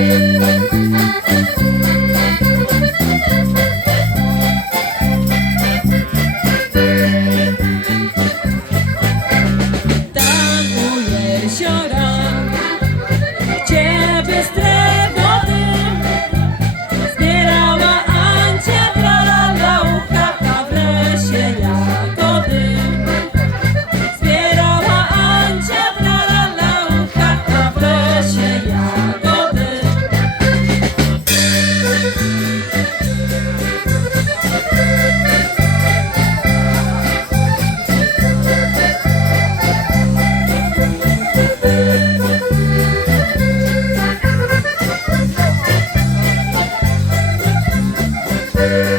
Thank yeah. you. Yeah.